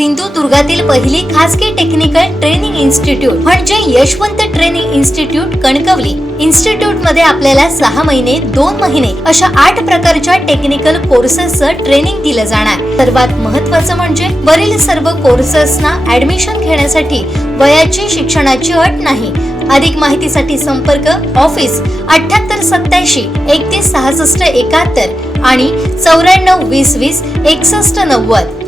सिंधुदुर्गातील पहिली खासगी technical training institute म्हणजे Yashwant training institute Kankavli. Institute मध्ये आपल्याला 6 महिने 2 महिने अशा 8 प्रकारच्या टेक्निकल कोर्सेसचं ट्रेनिंग दिलं जाणार. सर्वात महत्त्वाचं म्हणजे वरील सर्व कोर्सेसना ऍडमिशन घेण्यासाठी वयाची शिक्षणाची अट नाही. अधिक माहितीसाठी संपर्क ऑफिस 7887 31 66 71 आणि 94 20 20 61 90.